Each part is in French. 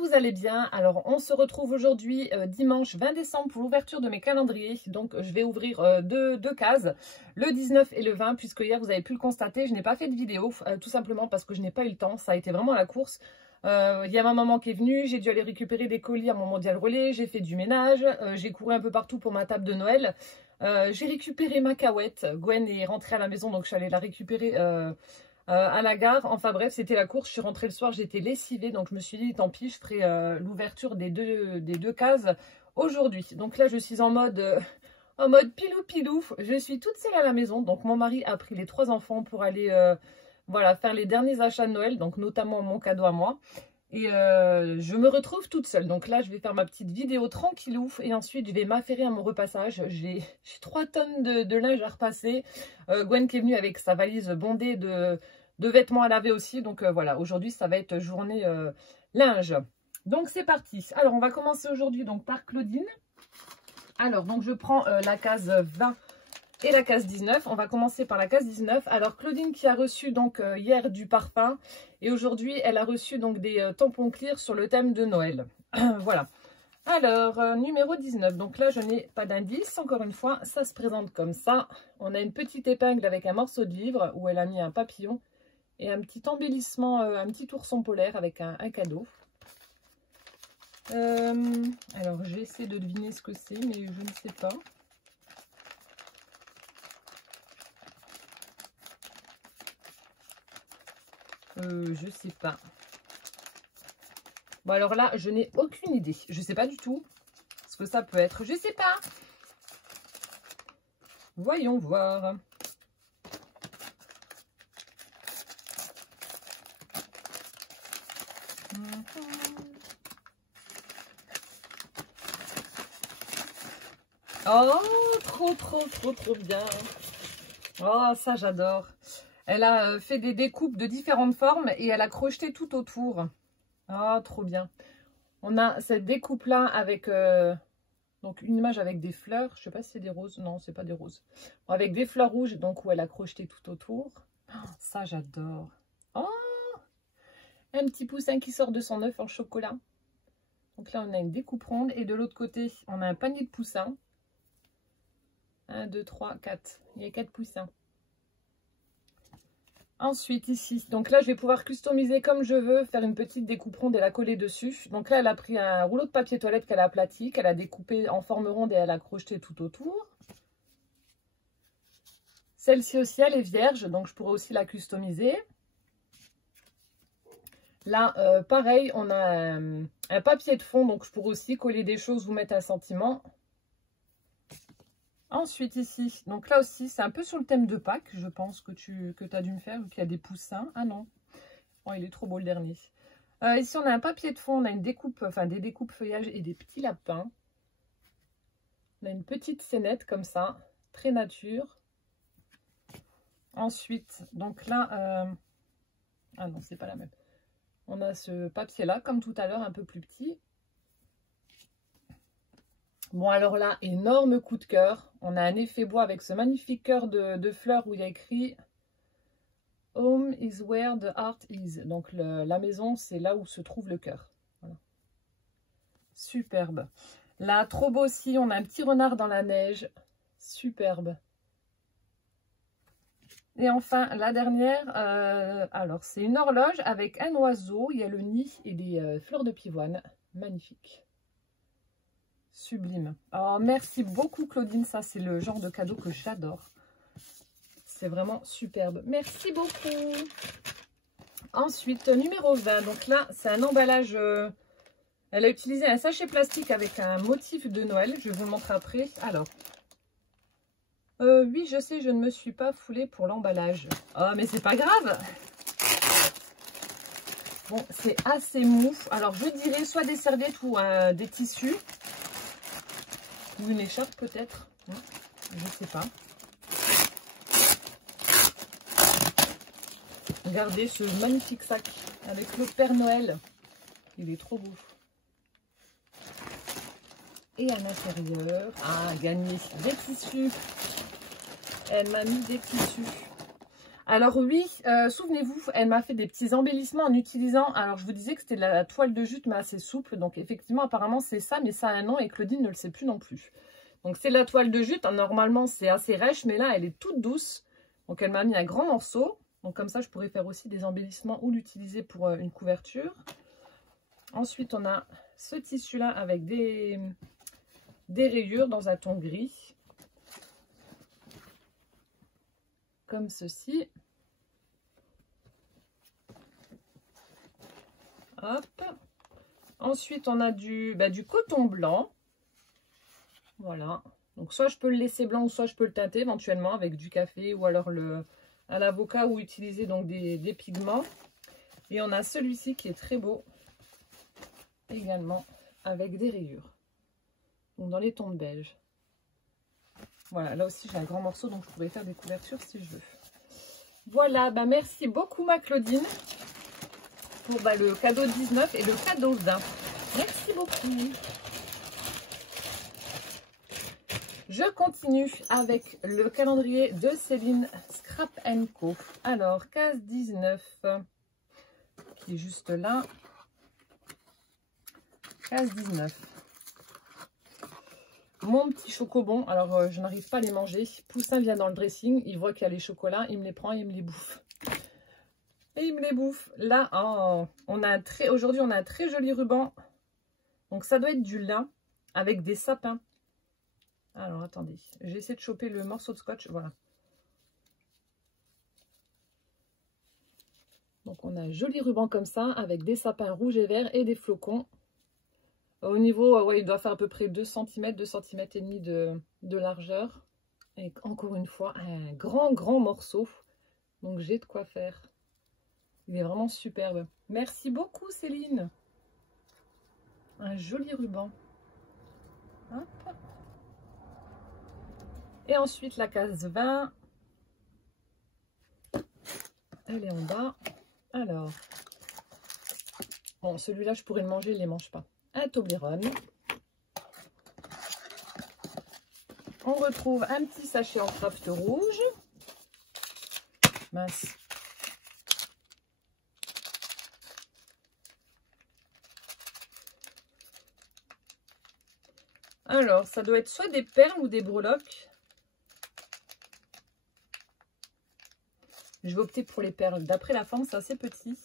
vous allez bien. Alors, on se retrouve aujourd'hui dimanche 20 décembre pour l'ouverture de mes calendriers. Donc, je vais ouvrir deux cases, le 19 et le 20, puisque hier, vous avez pu le constater, je n'ai pas fait de vidéo, tout simplement parce que je n'ai pas eu le temps. Ça a été vraiment la course. Il y a ma maman qui est venue, j'ai dû aller récupérer des colis à mon mondial relais, j'ai fait du ménage, j'ai couru un peu partout pour ma table de Noël. J'ai récupéré ma cahuète. Gwen est rentrée à la maison, donc je suis allée la récupérer à la gare. Enfin bref, c'était la course. Je suis rentrée le soir, j'étais lessivée, donc je me suis dit tant pis, je ferai l'ouverture des deux cases aujourd'hui. Donc là, je suis en mode pilou. Je suis toute seule à la maison, donc mon mari a pris les 3 enfants pour aller voilà, faire les derniers achats de Noël, donc notamment mon cadeau à moi. Et je me retrouve toute seule. Donc là, je vais faire ma petite vidéo tranquillou. Et ensuite, je vais m'affairer à mon repassage. J'ai 3 tonnes de linge à repasser. Gwen qui est venue avec sa valise bondée de vêtements à laver aussi. Donc voilà, aujourd'hui, ça va être journée linge. Donc c'est parti. Alors, on va commencer aujourd'hui donc par Claudine. Alors, donc je prends la case 20 et la case 19. On va commencer par la case 19. Alors, Claudine qui a reçu donc hier du parfum. Et aujourd'hui, elle a reçu donc des tampons clear sur le thème de Noël. Voilà. Alors, numéro 19. Donc là, je n'ai pas d'indice. Encore une fois, ça se présente comme ça. On a une petite épingle avec un morceau de livre où elle a mis un papillon. Et un petit embellissement, un petit ourson polaire avec un cadeau. Alors, j'essaie de deviner ce que c'est, mais je ne sais pas. Je sais pas. Bon, alors là, je n'ai aucune idée. Je sais pas du tout ce que ça peut être. Je sais pas. Voyons voir. Oh, trop bien. Oh, ça, j'adore. Elle a fait des découpes de différentes formes et elle a crocheté tout autour. Ah, trop bien. On a cette découpe-là avec donc une image avec des fleurs. Je sais pas si c'est des roses. Non, c'est pas des roses. Bon, avec des fleurs rouges, donc où elle a crocheté tout autour. Oh, ça, j'adore. Oh, un petit poussin qui sort de son œuf en chocolat. Donc là, on a une découpe ronde. Et de l'autre côté, on a un panier de poussins. 1, 2, 3, 4. Il y a 4 poussins. Ensuite, ici, donc là, je vais pouvoir customiser comme je veux, faire une petite découpe ronde et la coller dessus. Donc là, elle a pris un rouleau de papier toilette qu'elle a aplati, qu'elle a découpé en forme ronde et elle a crocheté tout autour. Celle-ci aussi, elle est vierge, donc je pourrais aussi la customiser. Là, pareil, on a un papier de fond, donc je pourrais aussi coller des choses, vous mettre un sentiment. Ensuite, ici, donc là aussi, c'est un peu sur le thème de Pâques, je pense que tu as dû me faire, qu'il y a des poussins. Ah non, oh, il est trop beau le dernier. Ici, on a un papier de fond, on a une découpe, enfin des découpes feuillage et des petits lapins. On a une petite scénette comme ça, très nature. Ensuite, donc là, ah non, c'est pas la même. On a ce papier-là, comme tout à l'heure, un peu plus petit. Bon, alors là, énorme coup de cœur. On a un effet bois avec ce magnifique cœur de fleurs où il y a écrit « Home is where the heart is ». Donc, la maison, c'est là où se trouve le cœur. Voilà. Superbe. Là, trop beau aussi, on a un petit renard dans la neige. Superbe. Et enfin, la dernière, alors, c'est une horloge avec un oiseau. Il y a le nid et des fleurs de pivoine. Magnifique. Sublime. Oh, merci beaucoup Claudine, ça c'est le genre de cadeau que j'adore. C'est vraiment superbe. Merci beaucoup. Ensuite, numéro 20. Donc là, c'est un emballage. Elle a utilisé un sachet plastique avec un motif de Noël. Je vais vous le montrer après. Alors. Oui, je sais, je ne me suis pas foulée pour l'emballage. Oh, mais c'est pas grave. Bon, c'est assez mou. Alors, je dirais soit des serviettes ou des tissus. Ou une écharpe peut-être, je sais pas. Regardez ce magnifique sac avec le Père Noël. Il est trop beau. Et à l'intérieur, gagné des tissus. Elle m'a mis des tissus. Alors oui, souvenez-vous, elle m'a fait des petits embellissements en utilisant, alors je vous disais que c'était de la toile de jute mais assez souple, donc effectivement apparemment c'est ça, mais ça a un nom et Claudine ne le sait plus non plus. Donc c'est la toile de jute, normalement c'est assez rêche, mais là elle est toute douce, donc elle m'a mis un grand morceau, donc comme ça je pourrais faire aussi des embellissements ou l'utiliser pour une couverture. Ensuite on a ce tissu là avec des rayures dans un ton gris, comme ceci. Hop. Ensuite, on a du coton blanc. Voilà. Donc, soit je peux le laisser blanc, ou soit je peux le teinter éventuellement avec du café ou alors à l'avocat ou utiliser donc des pigments. Et on a celui-ci qui est très beau également avec des rayures. Donc, dans les tons de beige. Voilà, là aussi j'ai un grand morceau donc je pourrais faire des couvertures si je veux. Voilà, merci beaucoup ma Claudine pour le cadeau 19 et le cadeau 20. Merci beaucoup. Je continue avec le calendrier de Céline Scrap & Co. Alors, case 19 qui est juste là. Case 19. Mon petit chocobon, alors je n'arrive pas à les manger. Poussin vient dans le dressing, il voit qu'il y a les chocolats, il me les prend et il me les bouffe. Et il me les bouffe. Là, oh, aujourd'hui, on a un très joli ruban. Donc, ça doit être du lin avec des sapins. Alors, attendez. J'essaie de choper le morceau de scotch. Voilà. Donc, on a un joli ruban comme ça avec des sapins rouges et verts et des flocons. Au niveau, ouais, il doit faire à peu près 2 cm, 2 cm et demi de largeur. Et encore une fois, un grand morceau. Donc, j'ai de quoi faire. Il est vraiment superbe. Merci beaucoup, Céline. Un joli ruban. Hop. Et ensuite, la case 20. Elle est en bas. Alors, bon, celui-là, je pourrais le manger, il ne les mange pas. Un Toblerone. On retrouve un petit sachet en craft rouge. Mince. Alors, ça doit être soit des perles ou des breloques. Je vais opter pour les perles. D'après la forme, c'est assez petit.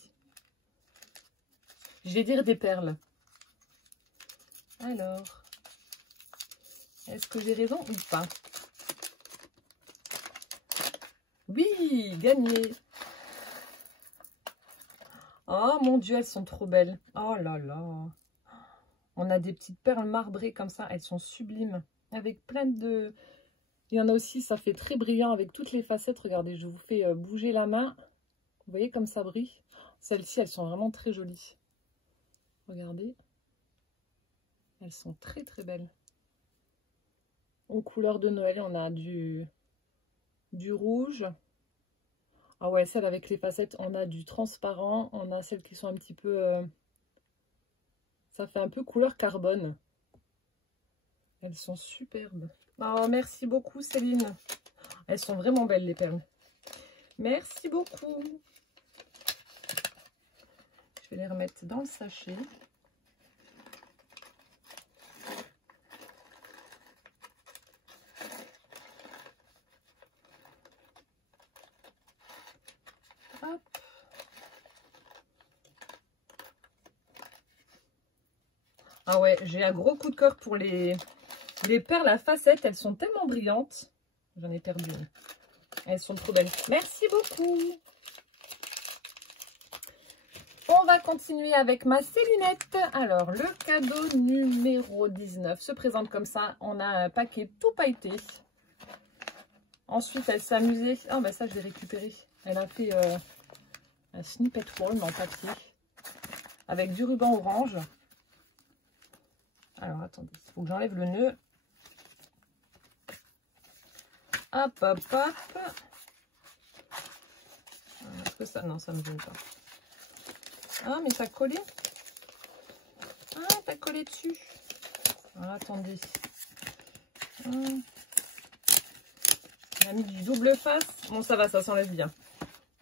Je vais dire des perles. Alors, est-ce que j'ai raison ou pas? Oui, gagné. Oh mon Dieu, elles sont trop belles. Oh là là. On a des petites perles marbrées comme ça. Elles sont sublimes. Avec plein de... Il y en a aussi, ça fait très brillant avec toutes les facettes. Regardez, je vous fais bouger la main. Vous voyez comme ça brille? Celles-ci, elles sont vraiment très jolies. Regardez. Elles sont très belles. Aux couleurs de Noël, on a du rouge. Ah ouais, celle avec les facettes, on a du transparent. On a celles qui sont un petit peu... ça fait un peu couleur carbone. Elles sont superbes. Oh, merci beaucoup, Céline. Elles sont vraiment belles, les perles. Merci beaucoup. Je vais les remettre dans le sachet. Hop. Ah ouais, j'ai un gros coup de cœur pour les perles à facettes. Elles sont tellement brillantes. J'en ai perdu une. Elles sont trop belles. Merci beaucoup. On va continuer avec ma Célinette. Alors, le cadeau numéro 19 se présente comme ça. On a un paquet tout pailleté. Ensuite, elle s'est amusée. Ah, bah ça, je vais récupérer. Elle a fait un snippet wall en papier avec du ruban orange. Alors, attendez. Il faut que j'enlève le nœud. Hop, hop, hop. Est-ce que ça... Non, ça ne me vient pas. Ah, mais ça collé. Ah, t'as collé dessus. Alors, attendez. On a mis du double face. Bon, ça va, ça s'enlève bien.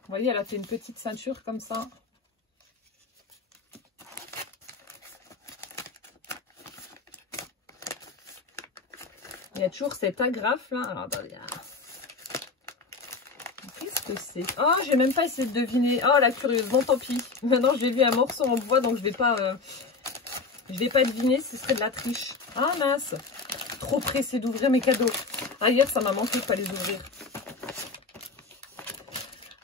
Vous voyez, elle a fait une petite ceinture comme ça. Il y a toujours cette agrafe là. Alors, attendez. Qu'est-ce que c'est? Oh, j'ai même pas essayé de deviner. Oh, la curieuse. Bon, tant pis. Maintenant, j'ai vu un morceau en bois, donc je vais pas deviner. Ce serait de la triche. Ah, mince. Trop pressée d'ouvrir mes cadeaux. Ah, hier, ça m'a manqué de pas les ouvrir.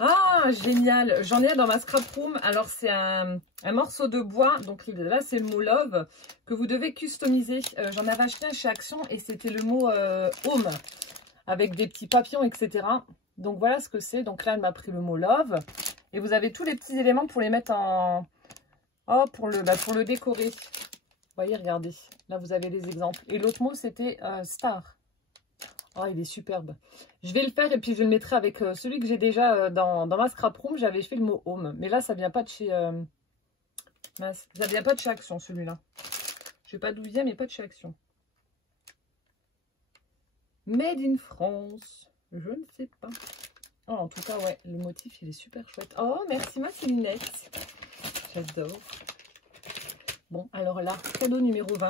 Ah, génial. J'en ai un dans ma scrap room. Alors, c'est un morceau de bois. Donc là, c'est le mot love que vous devez customiser. J'en avais acheté un chez Action et c'était le mot home avec des petits papillons, etc. Donc, voilà ce que c'est. Donc là, elle m'a pris le mot love. Et vous avez tous les petits éléments pour les mettre en... Oh, pour le décorer. Vous voyez, regardez. Là, vous avez les exemples. Et l'autre mot, c'était star. Oh, il est superbe. Je vais le faire et puis je le mettrai avec celui que j'ai déjà dans ma scrap room. J'avais fait le mot home. Mais là, ça vient pas de chez... mince, ça vient pas de chez Action, celui-là. Je sais pas d'où il vient, mais pas de chez Action. Made in France. Je ne sais pas. Oh, en tout cas, ouais, le motif, il est super chouette. Oh, merci ma Célinette. J'adore. Bon, alors là, cadeau numéro 20.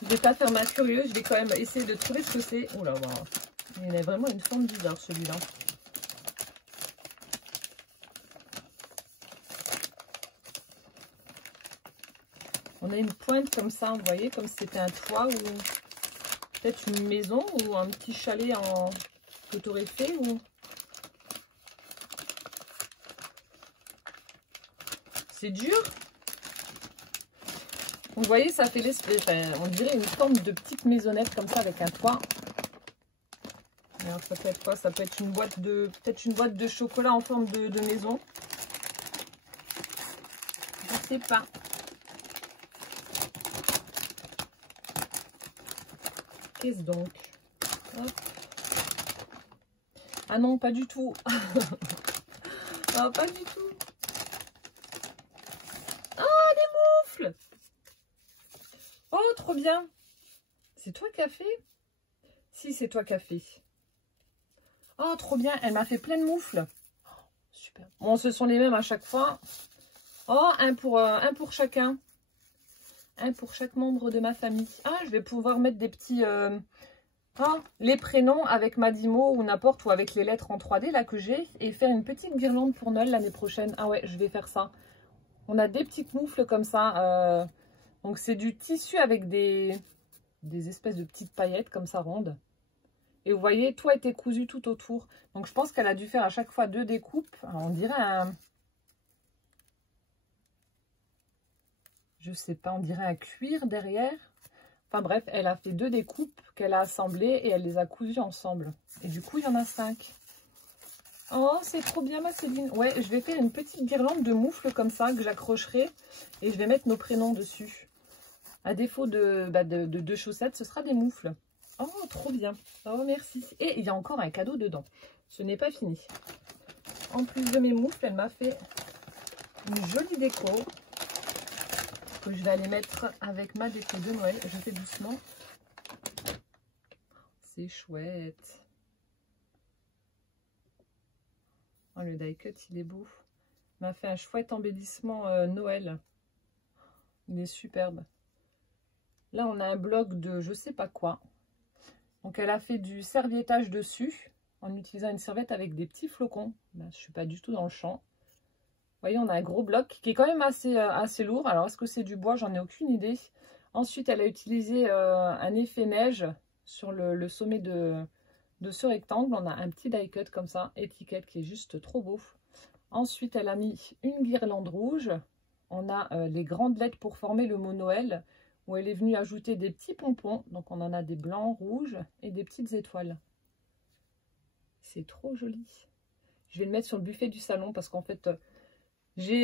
Je ne vais pas faire ma curieuse, je vais quand même essayer de trouver ce que c'est. Oh là là, il a vraiment une forme bizarre celui-là. On a une pointe comme ça, vous voyez, comme si c'était un toit ou peut-être une maison ou un petit chalet que tu aurais fait. Ou... C'est dur. Vous voyez, ça fait l'espèce, on dirait une forme de petite maisonnette comme ça avec un toit. Alors ça peut être quoi? Ça peut être une boîte de, peut-être une boîte de chocolat en forme de maison. Je ne sais pas. Qu'est-ce donc? Hop. Ah non, pas du tout. Ah, pas du tout. Ah, des moufles! Oh, trop bien. C'est toi qui as fait? Si, c'est toi qui as fait. Oh, trop bien. Elle m'a fait plein de moufles. Oh, super. Bon, ce sont les mêmes à chaque fois. Oh, un pour chacun. Un pour chaque membre de ma famille. Ah, je vais pouvoir mettre des petits... les prénoms avec Madimo ou n'importe, ou avec les lettres en 3D là que j'ai. Et faire une petite guirlande pour Noël l'année prochaine. Ah ouais, je vais faire ça. On a des petites moufles comme ça. Donc c'est du tissu avec des espèces de petites paillettes comme ça rondes. Et vous voyez, tout a été cousu tout autour. Donc je pense qu'elle a dû faire à chaque fois 2 découpes. Alors, on dirait un... Je sais pas, on dirait un cuir derrière. Enfin bref, elle a fait 2 découpes qu'elle a assemblées et elle les a cousues ensemble. Et du coup, il y en a 5. Oh, c'est trop bien ma Céline. Ouais, je vais faire une petite guirlande de moufles comme ça que j'accrocherai. Et je vais mettre nos prénoms dessus. À défaut de chaussettes, ce sera des moufles. Oh, trop bien. Oh, merci. Et il y a encore un cadeau dedans. Ce n'est pas fini. En plus de mes moufles, elle m'a fait une jolie déco que je vais aller mettre avec ma déco de Noël. Je fais doucement. C'est chouette. Oh, le die cut, il est beau. Il m'a fait un chouette embellissement Noël. Il est superbe. Là, on a un bloc de je sais pas quoi. Donc, elle a fait du serviettage dessus en utilisant une serviette avec des petits flocons. Là, je ne suis pas du tout dans le champ. Vous voyez, on a un gros bloc qui est quand même assez lourd. Alors, est-ce que c'est du bois? J'en ai aucune idée. Ensuite, elle a utilisé un effet neige sur le sommet de ce rectangle. On a un petit die cut comme ça, étiquette qui est juste trop beau. Ensuite, elle a mis une guirlande rouge. On a les grandes lettres pour former le mot Noël, où elle est venue ajouter des petits pompons. Donc, on en a des blancs, rouges et des petites étoiles. C'est trop joli. Je vais le mettre sur le buffet du salon parce qu'en fait, il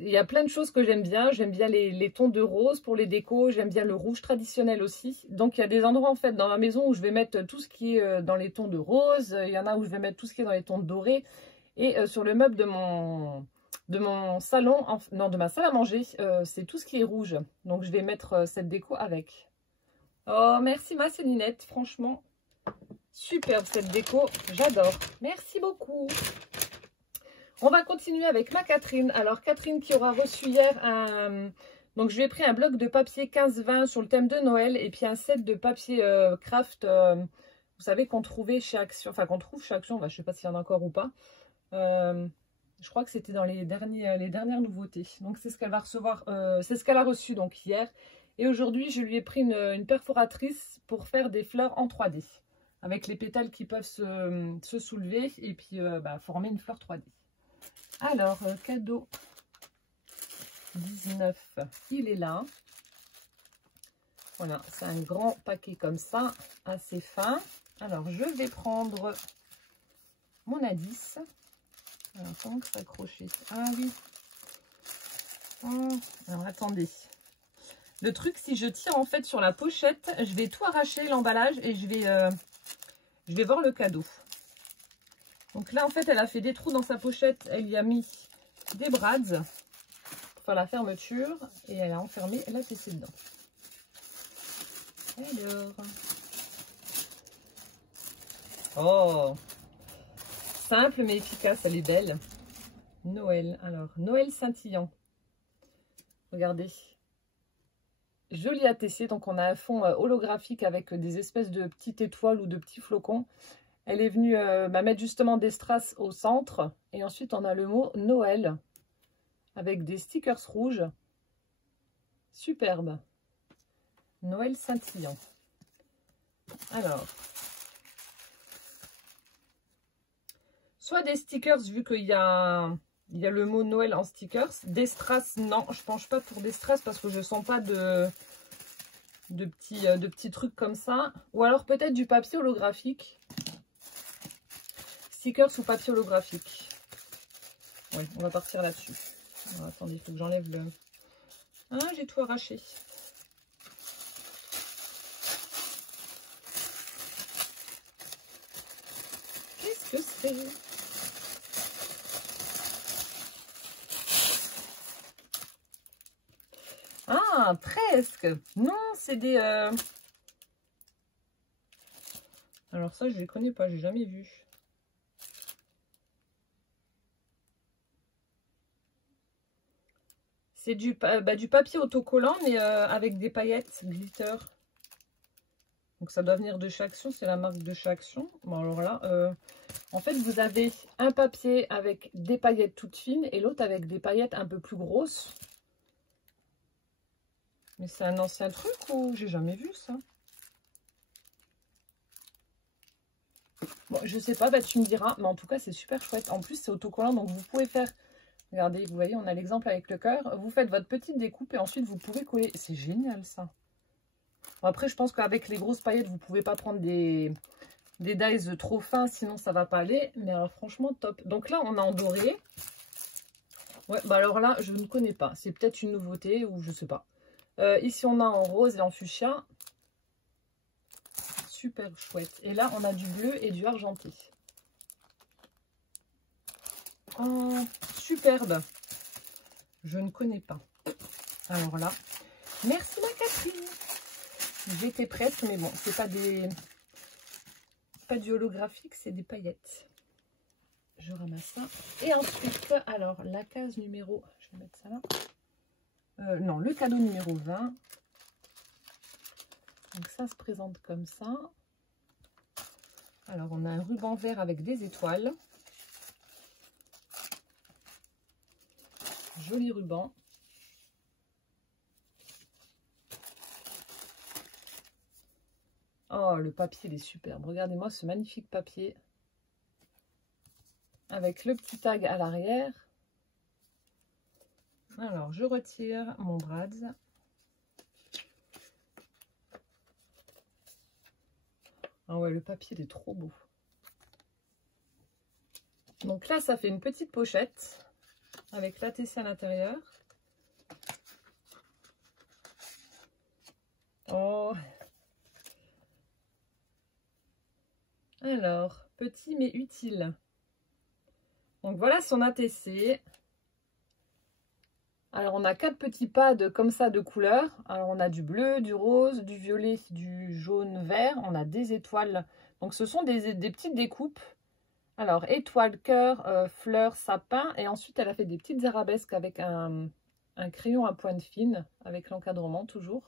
y a plein de choses que j'aime bien. J'aime bien les tons de rose pour les décos. J'aime bien le rouge traditionnel aussi. Donc, il y a des endroits en fait dans ma maison où je vais mettre tout ce qui est dans les tons de rose. Il y en a où je vais mettre tout ce qui est dans les tons dorés. Et sur le meuble de mon salon, non, de ma salle à manger, c'est tout ce qui est rouge. Donc, je vais mettre cette déco avec. Oh, merci ma Célinette, franchement. Superbe cette déco, j'adore. Merci beaucoup. On va continuer avec ma Catherine. Alors Catherine qui aura reçu hier un... Donc je lui ai pris un bloc de papier 15-20 sur le thème de Noël. Et puis un set de papier craft, vous savez, qu'on trouvait chez Action. Enfin qu'on trouve chez Action, je ne sais pas s'il y en a encore ou pas. Je crois que c'était dans les dernières nouveautés. Donc c'est ce qu'elle va recevoir, c'est ce qu'elle a reçu donc hier. Et aujourd'hui je lui ai pris une perforatrice pour faire des fleurs en 3D. Avec les pétales qui peuvent se soulever et puis former une fleur 3D. Alors, cadeau 19, il est là. Voilà, c'est un grand paquet comme ça, assez fin. Alors, je vais prendre mon indice. Alors, comment que s'accrocher? Ah oui. Alors, attendez. Le truc, si je tire en fait sur la pochette, je vais tout arracher l'emballage et je vais voir le cadeau. Donc là, en fait, elle a fait des trous dans sa pochette. Elle y a mis des brads pour faire la fermeture. Et elle a enfermé la PC dedans. Alors. Oh! Simple mais efficace, elle est belle. Noël. Alors, Noël scintillant. Regardez. Joli ATC. Donc, on a un fond holographique avec des espèces de petites étoiles ou de petits flocons. Elle est venue mettre justement des strass au centre. Et ensuite, on a le mot Noël. Avec des stickers rouges. Superbe. Noël scintillant. Alors. Soit des stickers, vu qu'il y a le mot Noël en stickers. Des strass, non, je penche pas pour des strass parce que je sens pas de petits trucs comme ça. Ou alors peut-être du papier holographique. Stickers ou papier holographique. Oui, on va partir là-dessus. Attendez, il faut que j'enlève le... Ah, j'ai tout arraché. Qu'est-ce que c'est? Ah, presque. Non, c'est des... Alors ça, je les connais pas, j'ai jamais vu. C'est du papier autocollant, mais avec des paillettes glitter. Donc ça doit venir de chez Action, c'est la marque de chez Action. Bon alors là, en fait vous avez un papier avec des paillettes toutes fines et l'autre avec des paillettes un peu plus grosses. Mais c'est un ancien truc ou j'ai jamais vu ça? Bon, je sais pas, tu me diras, mais en tout cas c'est super chouette. En plus c'est autocollant, donc vous pouvez faire... Regardez, vous voyez, on a l'exemple avec le cœur. Vous faites votre petite découpe et ensuite vous pouvez coller. C'est génial ça. Bon, après, je pense qu'avec les grosses paillettes, vous ne pouvez pas prendre des dies trop fins, sinon ça ne va pas aller. Mais alors franchement, top. Donc là, on a en doré. Ouais, alors là, je ne connais pas. C'est peut-être une nouveauté ou je ne sais pas. Ici, on a en rose et en fuchsia. Super chouette. Et là, on a du bleu et du argenté. Oh, superbe. Je ne connais pas. Alors là, merci ma Catherine. J'étais prête, mais bon, c'est pas du holographique, c'est des paillettes. Je ramasse ça. Et ensuite, alors, la case numéro... Je vais mettre ça là. Non, le cadeau numéro 20. Donc ça se présente comme ça. Alors, on a un ruban vert avec des étoiles. Joli ruban. Oh, le papier, il est superbe. Regardez-moi ce magnifique papier. Avec le petit tag à l'arrière. Alors, je retire mon brads. Ah ouais, le papier, il est trop beau. Donc là, ça fait une petite pochette avec l'ATC à l'intérieur. Oh! Alors, petit mais utile. Donc voilà son ATC. Alors on a 4 petits pads comme ça de couleurs. Alors on a du bleu, du rose, du violet, du jaune, vert. On a des étoiles. Donc, ce sont des petites découpes. Alors, étoile, cœur, fleur, sapin. Et ensuite, elle a fait des petites arabesques avec un crayon à pointe fine, avec l'encadrement toujours.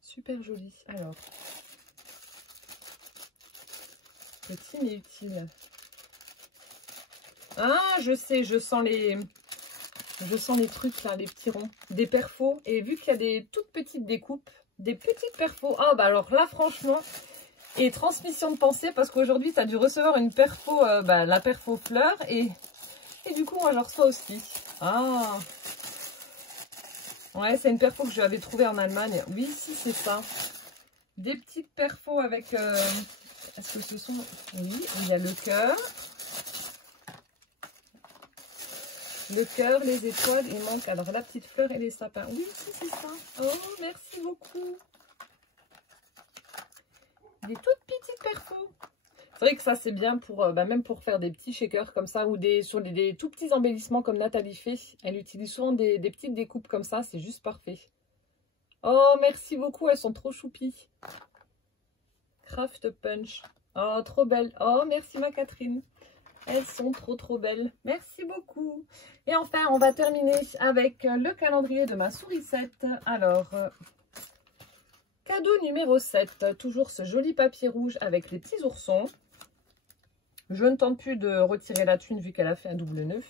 Super joli. Alors, petit mais utile. Ah, je sais, je sens les trucs là, les petits ronds, des perfos. Et vu qu'il y a des toutes petites découpes, des petites perfos. Ah, bah alors là, franchement, et transmission de pensée, parce qu'aujourd'hui, tu as dû recevoir une perfo, la perfo fleur. Et du coup, moi, je reçois aussi. Ah, ouais, c'est une perfo que j'avais trouvée en Allemagne. Oui, si, c'est ça. Des petites perfos avec... Est-ce que ce sont... Oui, il y a le cœur. Le cœur, les étoiles, il manque alors la petite fleur et les sapins. Oui, si, c'est ça. Oh, merci beaucoup. Des toutes petites perfos. C'est vrai que ça, c'est bien pour même pour faire des petits shakers comme ça ou sur des tout petits embellissements comme Nathalie fait. Elle utilise souvent des petites découpes comme ça. C'est juste parfait. Oh, merci beaucoup. Elles sont trop choupies. Craft Punch. Oh, trop belle. Oh, merci ma Catherine. Elles sont trop belles. Merci beaucoup. Et enfin, on va terminer avec le calendrier de ma sourisette. Alors, cadeau numéro 7. Toujours ce joli papier rouge avec les petits oursons. Je ne tente plus de retirer la thune vu qu'elle a fait un double nœud.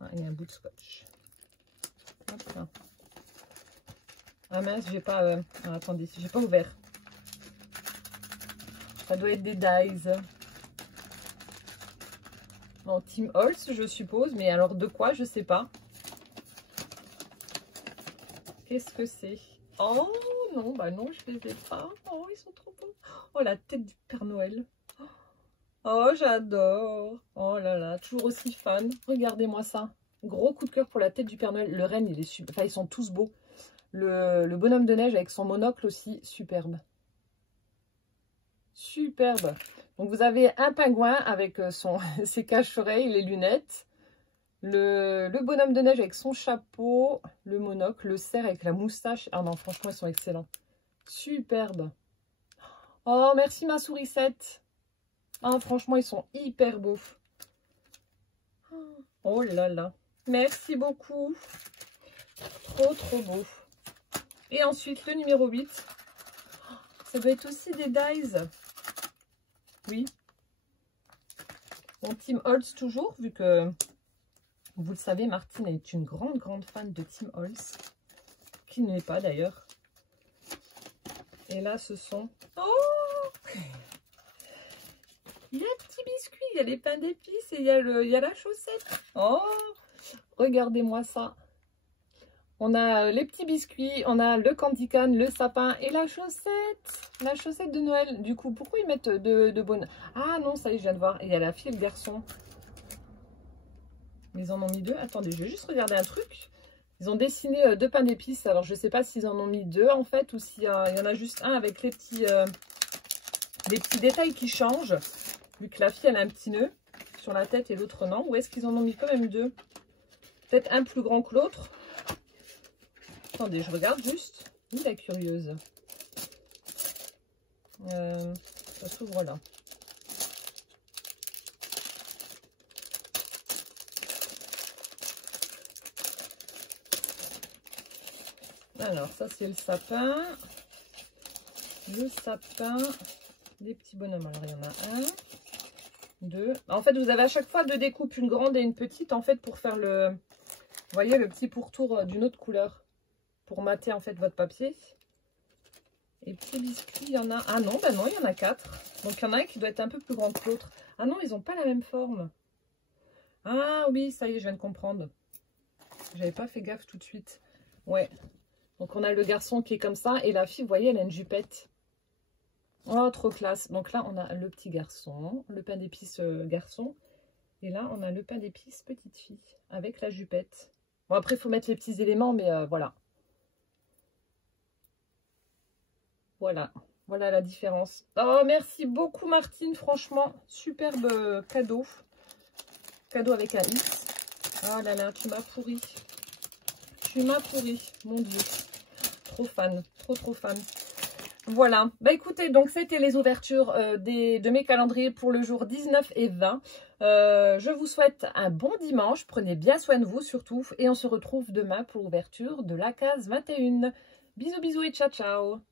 Ah, il y a un bout de scotch. Hop là. Ah mince, j'ai pas... Ah, attendez, j'ai pas ouvert. Ça doit être des dies. En Tim Holtz, je suppose. Mais alors de quoi, je sais pas. Qu'est-ce que c'est? Oh non, bah non, je les ai pas. Oh, ils sont trop beaux. Oh, la tête du Père Noël. Oh, j'adore. Oh là là, toujours aussi fan. Regardez-moi ça. Gros coup de cœur pour la tête du Père Noël. Le renne, il est super. Enfin, ils sont tous beaux. Le bonhomme de neige avec son monocle aussi, superbe. Superbe. Donc, vous avez un pingouin avec ses cache-oreilles, les lunettes. Le bonhomme de neige avec son chapeau, le monocle, le cerf avec la moustache. Ah non, franchement, ils sont excellents. Superbe. Oh, merci ma sourisette. Ah, franchement, ils sont hyper beaux. Oh là là. Merci beaucoup. Trop beau. Et ensuite, le numéro 8. Ça doit être aussi des dies. Oui. Bon, Tim Holtz toujours, vu que, vous le savez, Martine est une grande fan de Tim Holtz. Qui ne l'est pas d'ailleurs. Et là, ce sont... Oh, il y a un petit biscuit, il y a les pains d'épices et il y a la chaussette. Oh, regardez-moi ça. On a les petits biscuits, on a le candy cane, le sapin et la chaussette. La chaussette de Noël. Du coup, pourquoi ils mettent de bonnes... Ah non, ça y est, je viens de voir. Et il y a la fille et le garçon. Ils en ont mis 2. Attendez, je vais juste regarder un truc. Ils ont dessiné 2 pains d'épices. Alors, je ne sais pas s'ils en ont mis 2 en fait. Ou s'il y en a juste un avec les petits détails qui changent. Vu que la fille, elle a un petit nœud sur la tête et l'autre non. Ou est-ce qu'ils en ont mis quand même 2? Peut-être un plus grand que l'autre. Attendez, je regarde juste. Oui, la curieuse. Ça s'ouvre là. Alors, ça, c'est le sapin. Le sapin. Des petits bonhommes. Alors, il y en a un. 2. En fait, vous avez à chaque fois 2 découpes, une grande et une petite, en fait, pour faire le... Vous voyez, le petit pourtour d'une autre couleur. Pour mater, en fait, votre papier. Et petits biscuits, il y en a... Ah non, bah non, il y en a 4. Donc, il y en a un qui doit être un peu plus grand que l'autre. Ah non, ils n'ont pas la même forme. Ah oui, ça y est, je viens de comprendre. J'avais pas fait gaffe tout de suite. Ouais. Donc, on a le garçon qui est comme ça. Et la fille, vous voyez, elle a une jupette. Oh, trop classe. Donc là, on a le petit garçon. Le pain d'épices garçon. Et là, on a le pain d'épices petite fille. Avec la jupette. Bon, après, il faut mettre les petits éléments. Mais voilà. Voilà. Voilà la différence. Oh, merci beaucoup, Martine. Franchement, superbe cadeau. Cadeau avec un X. Oh là là, tu m'as pourri. Tu m'as pourri, mon Dieu. trop fan, trop fan. Voilà, bah écoutez, donc c'était les ouvertures de mes calendriers pour le jour 19 et 20. Je vous souhaite un bon dimanche, prenez bien soin de vous surtout, et on se retrouve demain pour l'ouverture de la case 21. Bisous bisous et ciao ciao.